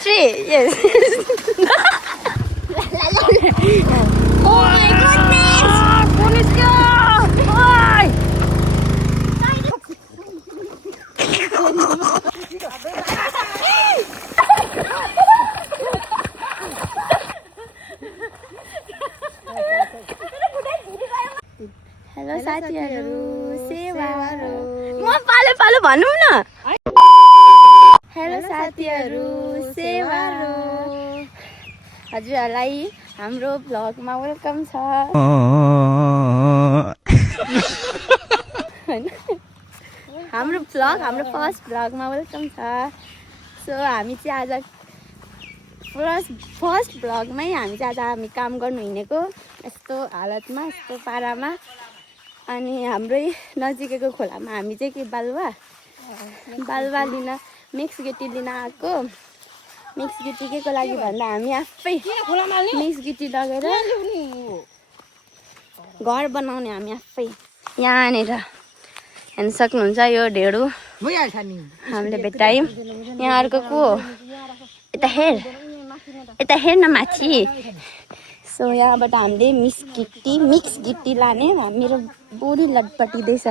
3, yes. Oh my goodness! Hello साथीहरु, सेवारो म पाले पालो भनौँ न। हेलो साथीहरु, सेवारो हजुरहरूलाई हाम्रो भ्लगमा वेलकम छ। हाम्रो भ्लग, हाम्रो फर्स्ट भ्लगमा वेलकम छ। सो हामी चाहिँ आज फर्स्ट भ्लगमै हामी काम गर्नु हिँडेको यस्तो हालतमा, यस्तो पारामा। अनि हाम्रै नजिकैको खोलामा हामी चाहिँ के बालुवा लिन, मिक्स गिटी लिन आएको। मिक्स गिटी के को लागि भन्दा हामी आफै मिक्स गिटी लगेर घर बनाउने हामी आफै। यहाँनिर हेर्न सक्नुहुन्छ यो ढेँडो हामीले भेटायौँ। यहाँ अर्को को हो? यता हेर न माथि। सो यहाँबाट हामीले मिक्स गिटी लाने। मेरो बुढी लटपटिँदैछ।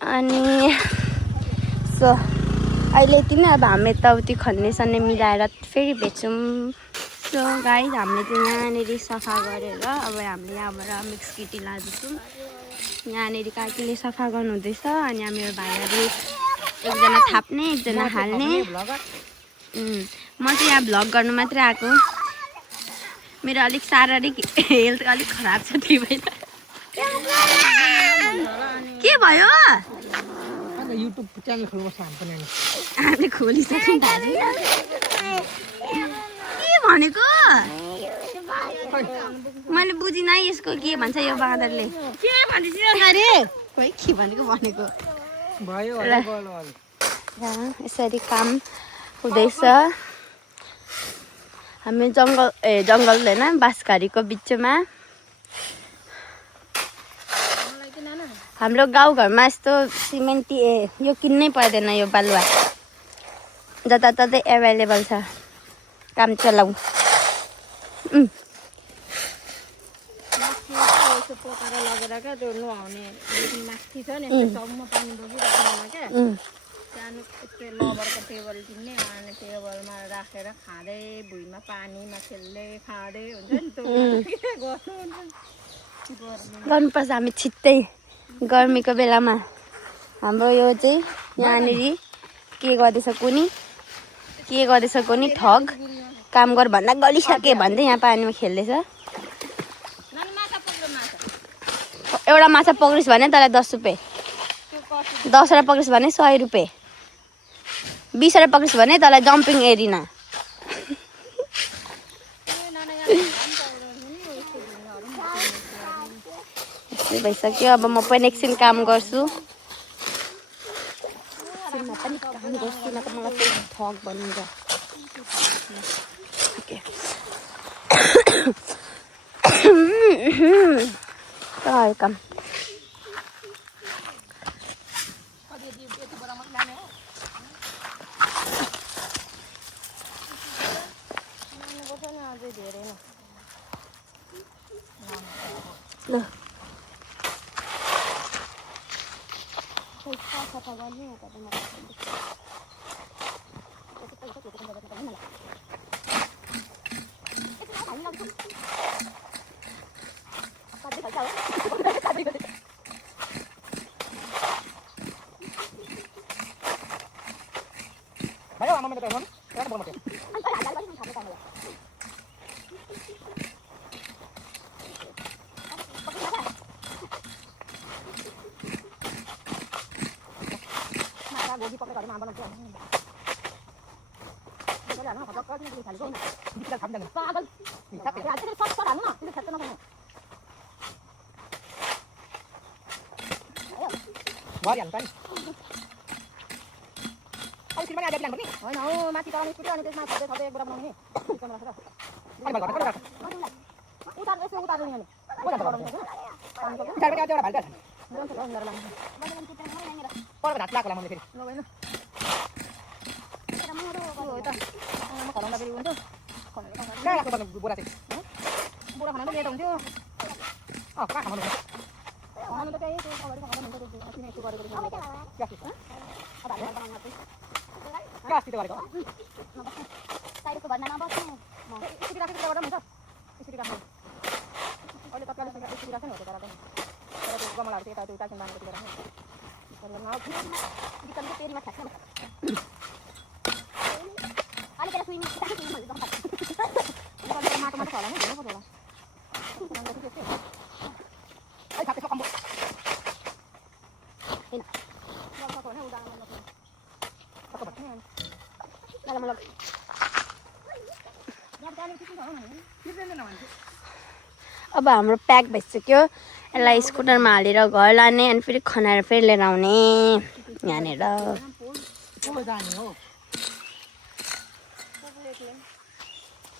अनि सो अहिले यति नै। अब हामी यताउति खन्ने मिलाएर फेरि बेच्छौँ। सो गाइस हामीले चाहिँ यहाँनिर सफा गरेर अब हामीले यहाँबाट मिक्स गिटी लाँदैछौँ। यहाँनिर काकीले सफा गर्नुहुँदैछ। अनि यहाँ मेरो भाइहरू एकजना थाप्ने, एकजना हाल्ने। म चाहिँ यहाँ भ्लग गर्नु मात्रै आएको। मेरो अलिक शारीरिक हेल्थ अलिक खराब छ, त्यही भएर। के भयो? युट्युब च्यानल खोल्नुपर्छ हामीले खोलिसक्यौँ दाजु। के भनेको? मैले बुझिनँ यसको के भन्छ यो बाँदरले। के भन्छ अरे? खोइ के भनेको भयो। यसरी काम हुँदैछ। हामी जङ्गल होइन, बाँसघारीको बिचमा। हाम्रो गाउँघरमा यस्तो सिमेन्टी यो किन्नै पर्दैन। यो बालुवा जताततै एभाइलेबल छ। काम चलाऊ। पोकाएर लगेर क्या त्यो नुहाउने माथि छ नि, चम्म पानी बगिरहेको क्या। सानो लबरको टेबल किन्ने, अनि टेबलमा राखेर खाँदै, भुइँमा पानीमा खेल्दै खाँदै हुन्छ नि। त्यो गर्नुपर्छ हामी छिट्टै गर्मीको बेलामा। हाम्रो यो चाहिँ यहाँनिर के गर्दैछ कुनी ठग काम गर भन्दा गलिसके भन्दै यहाँ पानीमा खेल्दैछ। एउटा माछा पक्रिस् भने तँलाई 10 रुपियाँ, 10वटा पक्रिस् भने 100 रुपियाँ, 20वटा पक्रिस् भने तँलाई जम्पिङ एरिना। भइसक्यो। अब म पनि एकछिन काम गर्छु। न त मलाई फेरि ठग बनिन्छ। काम ल माथि चलाउने स्कुटी अनि त्यसमा थप्दै एक बोरा बनाउने गर्नु बोरा चाहिँ बोरा खान त लेट हुन्थ्यो कहाँ खानु खानु त त्यही अगाडि खानु हुन्छ त्यो अस्ति नै गरेको ग्यास गरेको साइडको भर्ना नबस्नु यसरी राखेको बेलाबाट हुन्छ यसरी राख्नु अहिले तत्कालै यसरी राख्नु हो तर त्यो गमलाहरू चाहिँ यता त्यो टाइसन बाँधेको त्यो राख्नु बिचनको पेनमा खान्छ अलि बेला सुइङ माटो माटो होला नि हेर्नु पर्छ होला ai thật cái không được Hình. Sao có này udah mana tuh? Apa batnya? Dalam log. Ya kan itu kan mana? Ini ne naman. अब हाम्रो प्याक भइसक्यो यसलाई स्कुटरमा हालेर घर लाने अनि फेरि खनाएर फेरि लिएर आउने यहाँनिर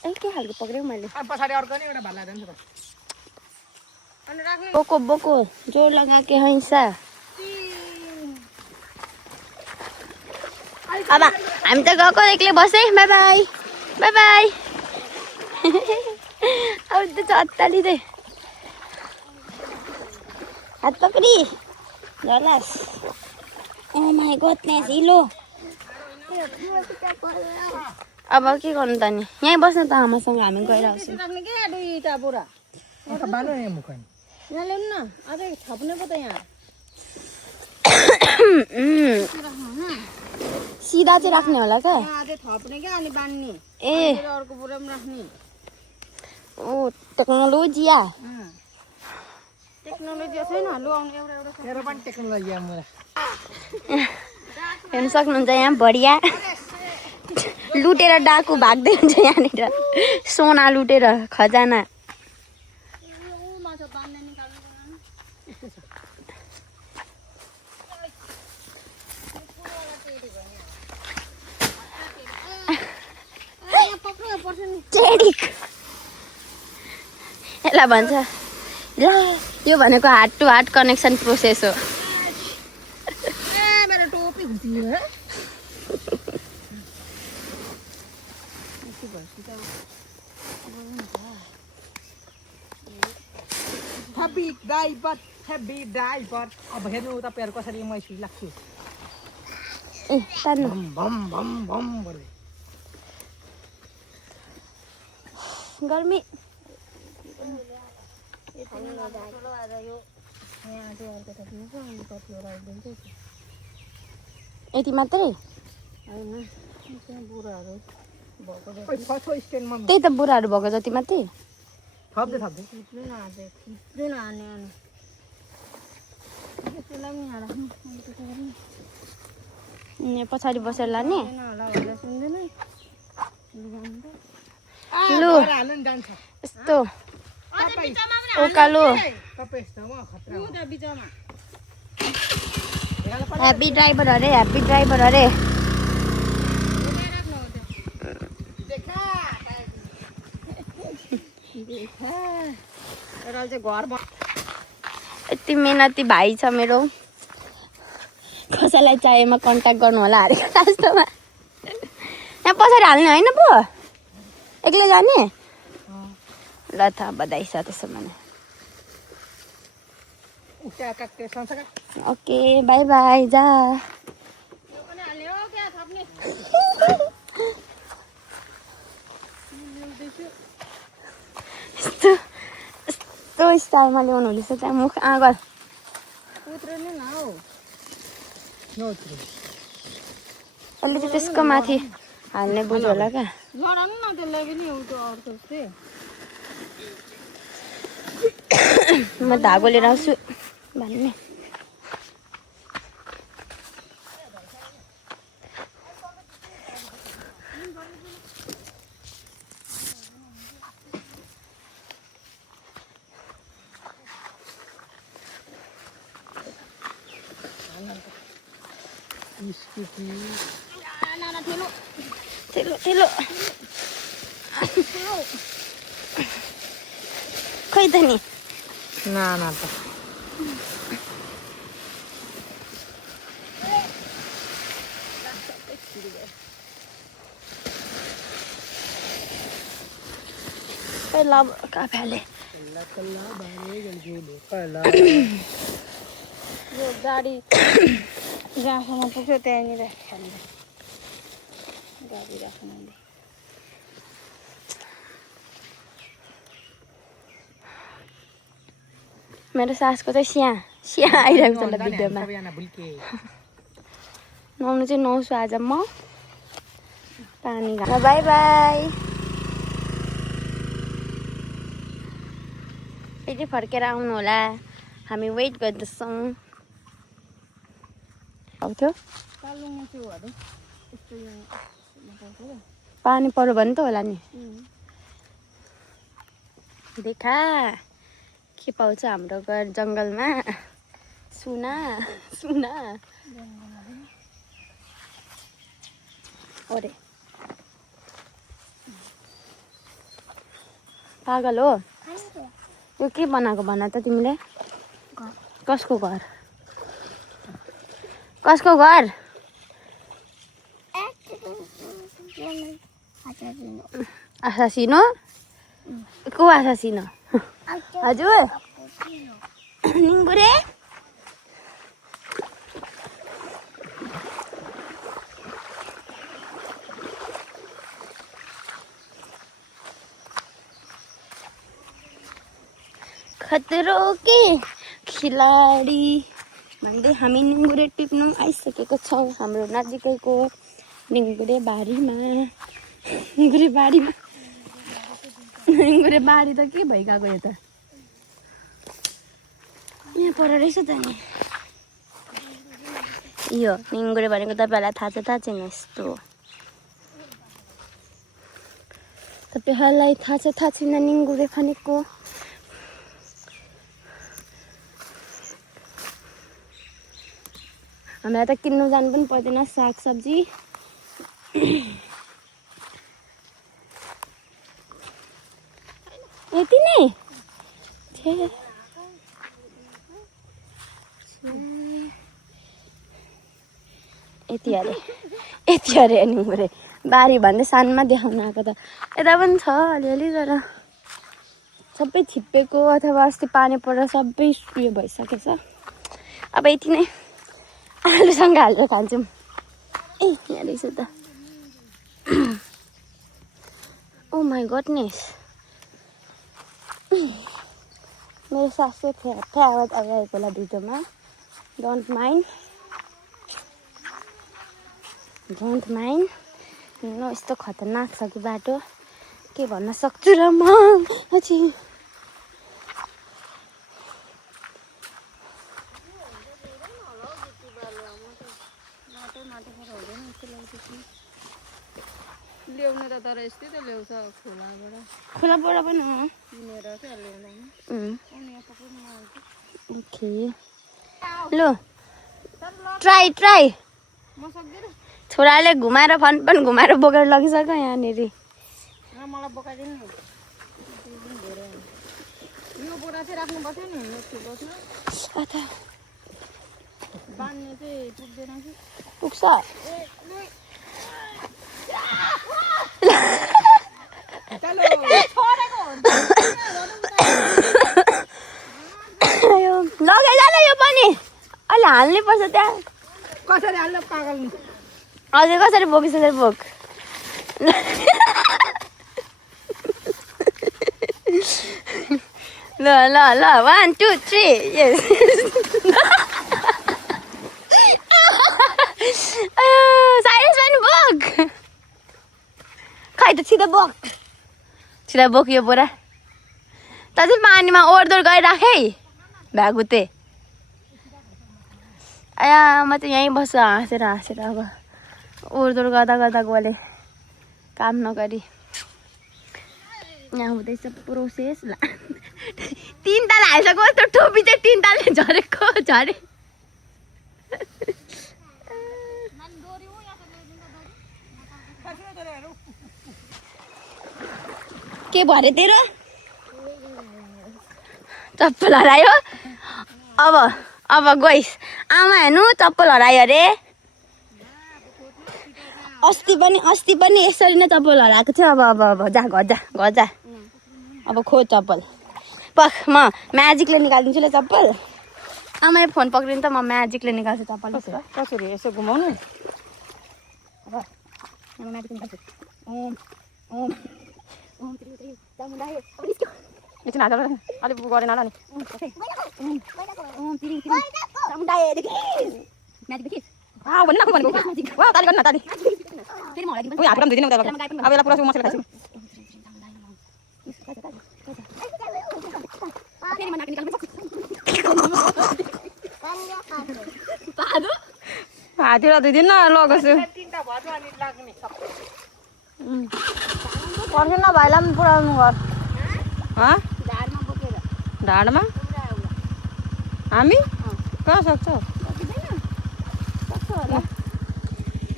ए के खालको पक्रियो मैले पछाडि अर्को नि एउटा भाला जान्छ त अनि राख्नु बोको बोको जोर लगा के हैसा अब हामी त गएको एक्लै बसे बाइ बाइ बाइ बाइ अब त चत्ताली दे हात पकडी जलास ओ माय गडनेस हिलो अब के गर्नु त नि यहीँ बस्न त आमासँग हामी गएर आउँछौँ राख्ने के दुईटा बोरा अन्त बालो नि मुखन यहाँ ल्याउनु न अझै थप्ने पो त यहाँ सिधा चाहिँ राख्ने होला त यहाँ अझै थप्ने क्या अनि बान्ने ए फेरि अर्को बोरा पनि राख्ने ओ टेक्नोलोजिया टेक्नोलोजी छैन लु आउनु एउटा एउटा तेरो पनि टेक्नोलोजी मलाई हेर्नु सक्नुहुन्छ यहाँ बढिया लुटेर डाकु भाग्दै हुन्छ यहाँनिर सोना लुटेर खजाना टेडिक यसलाई भन्छ ल यो भनेको heart to heart connection process हो मेरो टोपी घुसियो हेभी ड्राइभर अब हेर्नु तपाईँहरू कसरी मैसी लाग्छु ए तान्नु भम भम भम गर्दै गर्मी यति मात्रै त्यही त बुढाहरू भएको जति मात्रै थप्दै पछाडि बसेर लाने लु यस्तो उकालो ह्याप्पी ड्राइभर अरे यति मेहनती भाइ छ मेरो कसैलाई चाहिएमा कन्ट्याक्ट गर्नु होला अरे रास्तोमा यहाँ पछाडि हाल्ने होइन पो एक्लै जाने ल त बधाई छ त्यसो भने ओके बाई बाई जा यस्तो स्टाइलमा ल्याउनु हुँदैछ त्यहाँ मुख आँगल अहिले चाहिँ त्यसको माथि हाल्ने बुझ्यो होला क्या म धागो लिएर आउँछु भन्ने ठेलो खै त नि ना त पहिला काफेले यो गाडी जहाँसम्म पुग्छ त्यहाँनिर खाने गाडी राख्नु मेरो सासको चाहिँ सिया आइरहेको छ ल भिडियोमा नुहाउनु चाहिँ नुहाउँछु आज म पानी बाई बाई फेरि फर्केर आउनु होला हामी वेट गर्दैछौँ आउँथ्यो पानी पर्यो भने त होला नि देखा के पाउँछ हाम्रो घर जङ्गलमा सुना सुना अरे पागल हो यो के बनाएको भन त तिमीले कसको घर कसको घर आसासिनो को आसासिनो हजुर निङ्गुरे खतरों के खिलाडी भन्दै हामी निङ्गुरे टिप्नु आइसकेको छौँ हाम्रो नजिकैको निङ्गुरे बारीमा निङ्गुरे बारी त के भइगएको यो त यहाँ पर रहेछ त नि यो निङ्गुरे भनेको तपाईँहरूलाई थाहा छैन यस्तो तपाईँहरूलाई थाहा छैन निङ्गुरे भनेको हामीलाई त किन्नु जानु पनि पर्दैन सागसब्जी यति नै यति अरे निङ्गुरे बारी भन्दै सानोमा देखाउन आएको त यता पनि छ अलिअलि तर सबै छिप्पेको अथवा अस्ति पानी परेर सबै उयो भइसकेछ अब यति नै आलुसँग हालेर खान्छौँ ए यहाँ रहेछ त ओ माई गडनेस मेरो सासू फ्या आवाज आइरहेको होला भिडियोमा डोन्ट माइन्ड न यस्तो खतरनाक छ कि बाटो के भन्न सक्छु र म अझै ल्याउनु त तर यस्तै त ल्याउँछ खोलाबाट पनि हो किनेर चाहिँ ल्याउँदैन ओके ल ट्राई म सक्दिनँ छोराले घुमाएर फन पनि घुमाएर बोकेर लगिसक्यो यहाँनिर मलाई बोकाइदिनु नि यो बोरा चाहिँ राख्नुपर्छ नि ठुलो छ बान्ने चाहिँ पुग्दैन कि पुग्छ लगेर यो पनि अहिले हाल्नै पर्छ त्यहाँ कसरी हाल्नु पागल अझै कसरी बोकिस बोक ल 1 2 3 yes साइलेन्स पनि बोक खै त छिटो बोक यो बोरा त चाहिँ पानीमा ओर्दोर गइराख है भ्यागुते आया म त यहीँ बस्छु हाँसेर अब ओर्दोर गर्दा गले काम नगरी यहाँ हुँदैछ प्रोसेस 3 ताल हालिसक्यो त्यो टोपी चाहिँ 3 तालले झरे के भरे तेरो चप्पल हरायो अब गइस आमा हेर्नु चप्पल हरायो अरे अस्ति पनि यसरी नै चप्पल हराएको थियो अब जा घर जा अब खोज चप्पल पख म म्याजिकले निकालिदिन्छु ल चप्पल आमा फोन पक्रिनु त म म्याजिकले निकाल्छु चप्पल कसरी यसो घुमाउनु अब म म्याजिक निकाल्छु ओम ओम ओम चामुण्डाय एकछिन हात अलिक गरेन होला नि ओम तिरिङ तिरिङ चामुण्डाय देखि म्याजिक देखि भन्नु न भनेको वा ताली गर्नु न ताली फेरि म हराइदिन्छु ओइ हात पनि धुदिन उता अब यसलाई पुरा मसला खाइछु फेरि म नाक निकाल्नु सक्छु पादो हाततिर धुदिन न लगेछु पर्खिन न भाइलाई पनि पुऱ्याउनु घर ढाडमा बोकेर ढाडमा हामी कहाँ सक्छ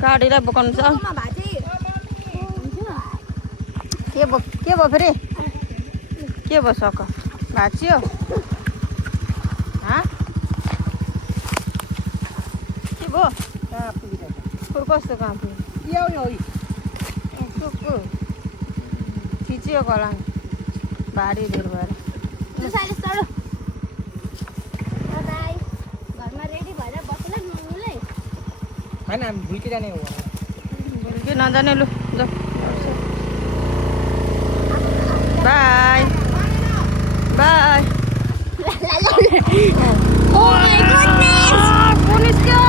गाडीलाई बोकाउनु छ के भयो फेरि के भयो सक भाँचियो के भयो कस्तो कहाँ पुग्यो खिचियो कला भारी धेर भएर घरमा रेडी भएर बस्नु नुनुलाई होइन हामी भुइँकै जाने हो के नजाने लु by by Oh my goodness! Police क्या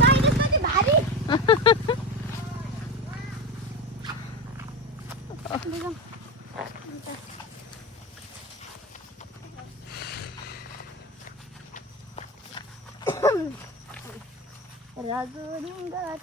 साइडस कति भारी Ragurungata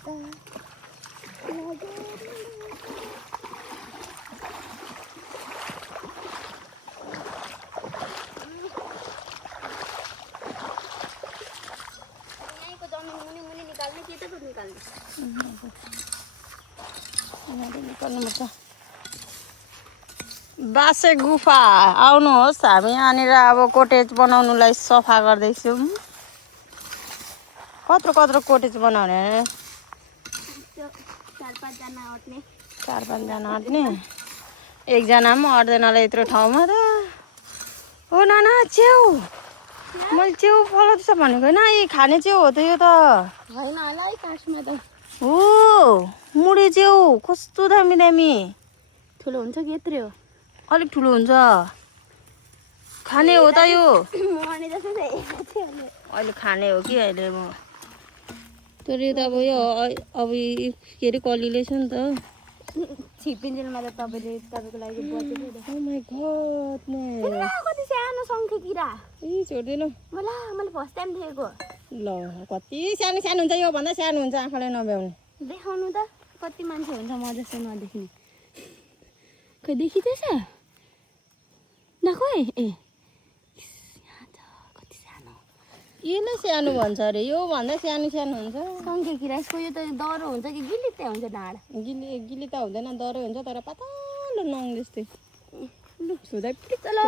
बासे गुफा आउनुहोस् हामी यहाँनिर अब कोटेज बनाउनुलाई सफा गर्दैछौँ कत्रो कत्रो कोटेज बनाउने 4-5 जना अट्ने एकजना पनि अट्दैन होला यत्रो ठाउँमा त ओ नाना च्याउ मैले च्याउ पलाउँछ भनेको होइन यी खाने च्याउ हो त यो त होइन होला है काठमा त हो मुढे च्याउ कस्तो दामी दामी ठुलो हुन्छ कि यत्रो हो अलिक ठुलो हुन्छ खाने हो त यो मर्ने जस्तो अहिले खाने हो कि अहिले म तर यो त अब यो अब के अरे कलिले छ नि त छिपिन्जेलमा त तपाईँको लागि बचेको ओ माय गॉड न कति सानो शङ्खे किरा ए छोड्दिनु मैले फर्स्ट टाइम देखेको ल कति सानो सानो हुन्छ यो भन्दा सानो हुन्छ आँखाले नभ्याउने देखाउनु त कति मान्छे हुन्छ म जस्तो नदेख्ने खै देखिँदैछ नखै ए कति सानो यसले सानो भन्छ अरे यो भन्दा सानो सानो हुन्छ शङ्खे किरा यसको यो त डह्रो हुन्छ कि गिलित्तै हुन्छ ढाड गिली त हुँदैन डह्रो हुन्छ तर पातलो नङ जस्तै छुँदै चलो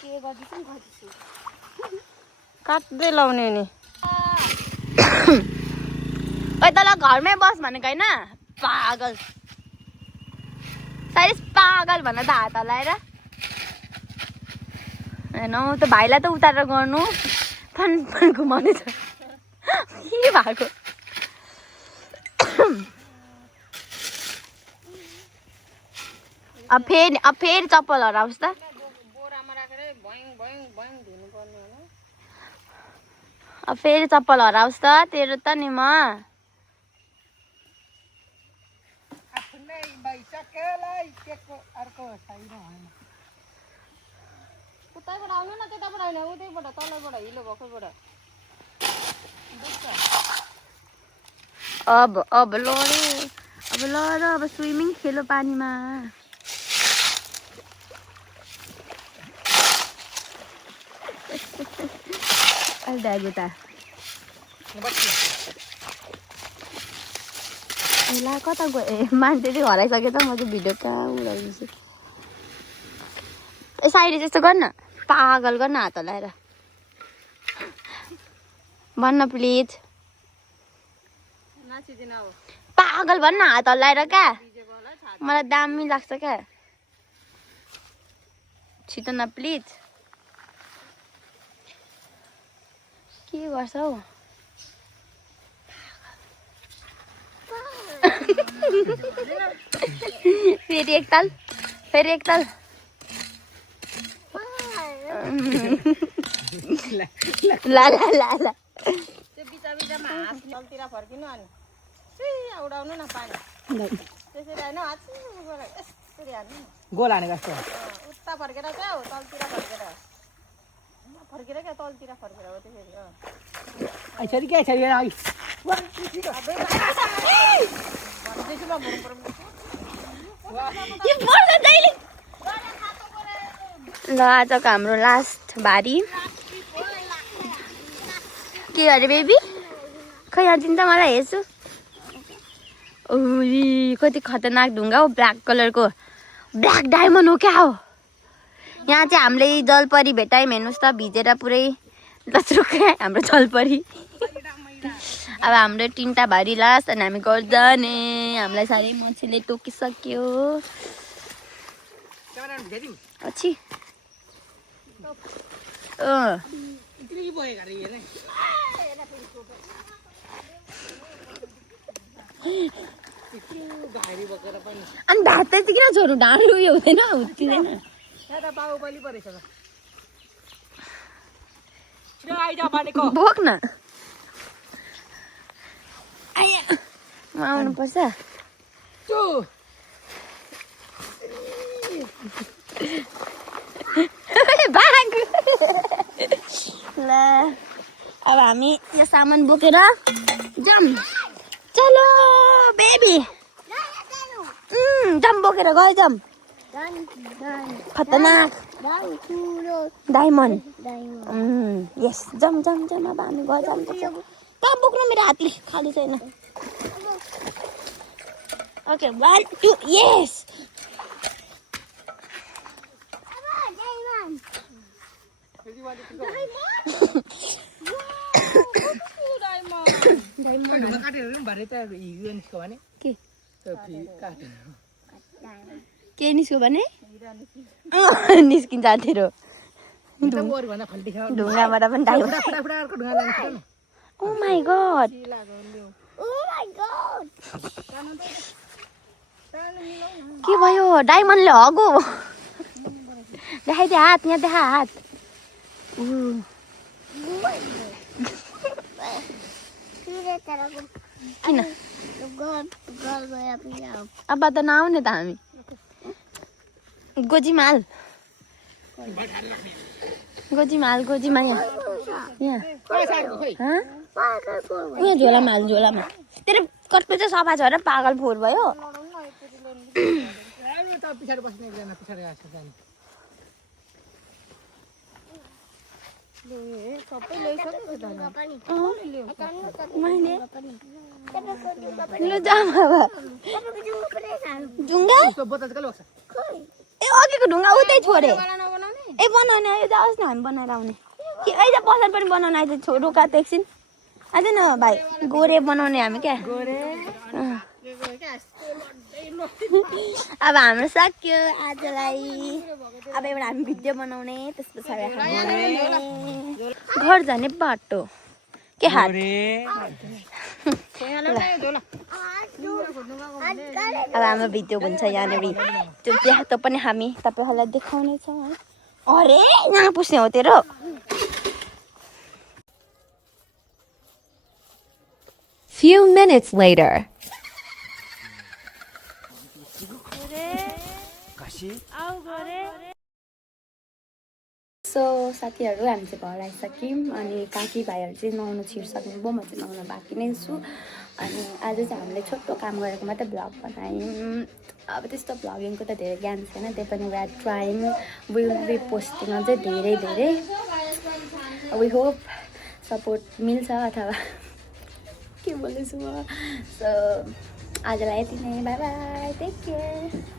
के गर्दैछु काट्दै लाउने नि ओइ तल घरमै बस भनेको होइन पागल साइस पागल भन त हात हल्लाएर होइन त भाइलाई त उतारेर गर्नु फन फन घुमाउने छ के भएको अब फेरि चप्पल हराओस् त अब फेरि चप्पल हराओस् त तेरो त नि म उतैबाट आउनु न त्यताबाट होइन उतैबाट तलबाट हिलो भएकोबाट अब ल अब स्विमिङ खेलो पानीमा ड्यागो त ला कता गयो मान्छे चाहिँ हराइसक्यो त म चाहिँ भिडियो कहाँ उडाउँछु ए साइड जस्तो गर्न पागल गर्न हात हल्लाएर भन्न प्लिज नाचिदिन अब पागल भन्न हात हल्लाएर क्या मलाई दामी लाग्छ क्या छिटो न प्लिज के गर्छ हौ फेरि एकताल ल त्यो बिचमा हात तलतिर फर्किनु अनि उडाउनु न पानी त्यसरी होइन हात यसरी हाल्नु न गोल हानेको जस्तो उता फर्केर क्या हो तलतिर फर्केर क्या तलतिर फर्केर हो त्यसरी यसरी के यसरी ल आजको हाम्रो लास्ट भारी के अरे बेबी खै यहाँ त मलाई हेर्छु कति खतरनाक ढुङ्गा हो ब्ल्याक कलरको ब्ल्याक डायमन्ड हो क्या हो यहाँ चाहिँ हामीले जलपरी भेटायौँ हेर्नुहोस् त भिजेर पुरै लचरुक्कै हाम्रो जलपरी अब हाम्रो 3टा भारी लास्ट अनि हामी घर जाने हामीलाई साह्रै मच्छीले टोकिसक्यो अछि अनि भात चाहिँ किन छोड्नु ढाँडो उयो हुँदैन हुत्तिँदैन यहाँ त बाहुबली परेछ बोक न म आउनुपर्छ भाग ल अब हामी यो सामान बोकेर जाऊँ चलो बेबी जाऊँ बोकेर गए जाऊँ खतरनाक डायमन्ड यस जाऊँ अब हामी गए जानुपर्छ कहाँ बोक्नु मेरो हातले खाली छैन ओके 1 2 यस के निस्क्यो भने निस्किन्छ तेरो ढुङ्गाबाट पनि डायमन्ड Oh my god. के भयो डायमन्डले हगो देखाइदे हात यहाँ देखा हात किन अब त नआउने त हामी गोजीमाल यहाँ झोलामा हाल झोलामा तेरो कट्टु चाहिँ सफा छ र पागल फोहोर भयो ढुङ्गा ए अघिको ढुङ्गा उतै छोडे ए बनाउने आयो जाओस् न हामी बनाएर आउने कि अहिले त पसल पनि बनाउन आइज रोका त एकछिन आज न भाइ गोरे बनाउने हामी क्या अब हाम्रो सक्यो आजलाई अब एउटा हामी भिडियो बनाउने त्यस पछाडि घर जाने बाटो के हात अब हाम्रो भिडियो हुन्छ यहाँनिर त्यो देखाएको पनि हामी तपाईँहरूलाई देखाउने छौँ अरे यहाँ पुस्ने हो तेरो Few minutes later. सो साथीहरू हामी चाहिँ घर आइसक्यौँ अनि काकी भाइहरू चाहिँ नुहाउनु छिर्सक्नुभयो म चाहिँ नुहाउन बाँकी नै छु अनि आज चाहिँ हामीले छोटो काम गरेको मात्रै भ्लग बनायौँ अब त्यस्तो भ्लगिङको त धेरै ज्ञान छैन त्यही पनि we are trying will be posting अझै धेरै वी होप सपोर्ट मिल्छ अथवा के बोल्दैछु म सो आजलाई यति नै बाई बाई टेक केयर